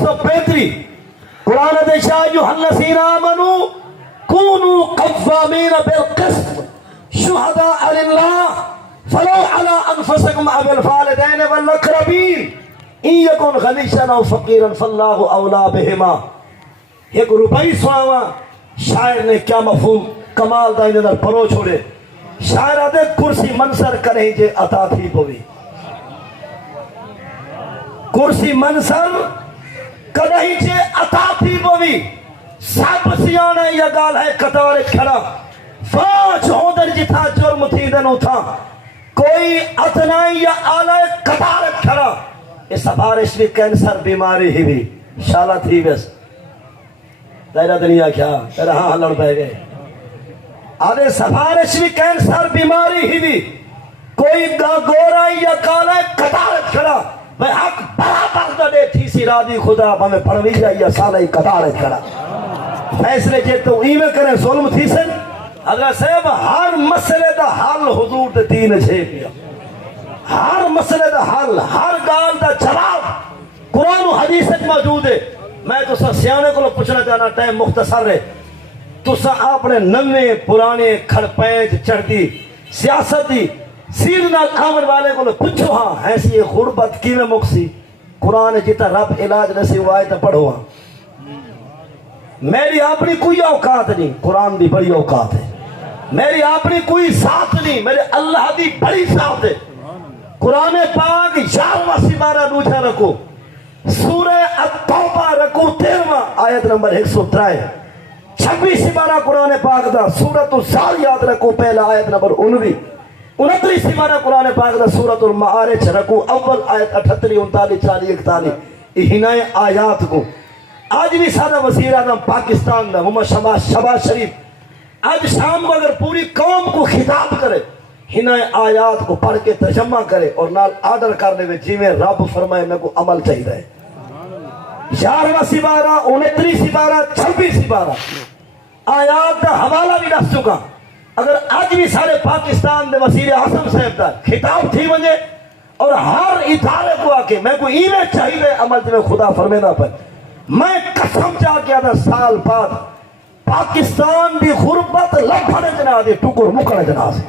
135 قرآن دے شاہ الذین آمنوا کونوا قوامین بالقسط شہداء للہ فلو علی انفسکم او الوالدین والاقربین ان یکن غنیا او فقیرا فاللہ اولی بہما. ایک روپئی سناوا شاعر نے کیا مفہوم کمال دا اندر پرو چھوڑے. شاعر آدھے کرسی منصر کریں جے عطا تھی پوی. کرسی منصر کریں جے عطا تھی پوی. سب سیانے یا گال ہے قطار کھڑا فاج ہوندن جتھا جرم تھی دنو تھا کوئی اتنائی یا آلہ قطار کھڑا. اس سفارش بھی کینسر بیماری ہی بھی شالہ تھی بس تیرا دنیا کیا تیرا ہاں لڑ پہ گئے. آدھے سفارش بھی کینسر بیماری ہی بھی کوئی گورا یا کالا قطار کھڑا میں حق برابر دا دے تھی سی رادی خدا ہمیں پڑھوی جائے یا سالہ ہی قطار کھڑا. فیصلے جے تو ایمیں کریں ظلم تھی سن. اگر صاحب ہر مسئلے دا حل حضور دے دین چھے پیا. ہر مسئلے دا حل ہر گال دا جواب قرآن و حدیث موجود ہے. میں تو سا سیانے کو پوچھنا چاہنا ٹائم مختصر ہے. تو سا اپنے نوے پرانے کھڑ پینچ چڑھتی سیاستی سیدھ نال آمن والے کو پوچھو ہاں ایسی غربت کی میں مکسی قرآن جیتا رب علاج نسی ہوا ہے تو پڑھو ہاں. میری اپنی کوئی اوقات نہیں قرآن دی بڑی اوقات ہے. میری اپنی کوئی ذات نہیں میرے اللہ دی بڑی ذات ہے. قرآن پاک 11واں سپارہ دوجھا رکھو سورہ التوبہ رکو 13واں آیت نمبر 103. 26 سپارہ قرآن پاک دا سورۃ الزاریات رکو پہلا آیت نمبر 19. 29 سپارہ قرآن پاک دا سورۃ المعارج رکو اول آیت 38 39 40 41. انہیں آیات کو آج بھی سادہ وزیر اعظم پاکستان دا محمد شہباز شریف آج شام کو اگر پوری قوم کو خطاب کرے انہیں آیات کو پڑھ کے ترجمہ کرے اور نال آرڈر کرنے میں جی میں رب فرمائے میں کو عمل چاہیے رہے. 11واں سپارہ 29 سپارہ 26 سپارہ آیات کا حوالہ بھی رکھ چکا. اگر آج بھی سارے پاکستان دے وزیر اعظم صاحب دا خطاب تھی وجے اور ہر ادارے کو آ کے میں کو ای میں چاہیے عمل میں خدا فرمیدہ پر میں قسم چاہ کے آدھا سال بعد پاکستان دی غربت لبھنے جنا دے ٹکر مکڑ جنا سے.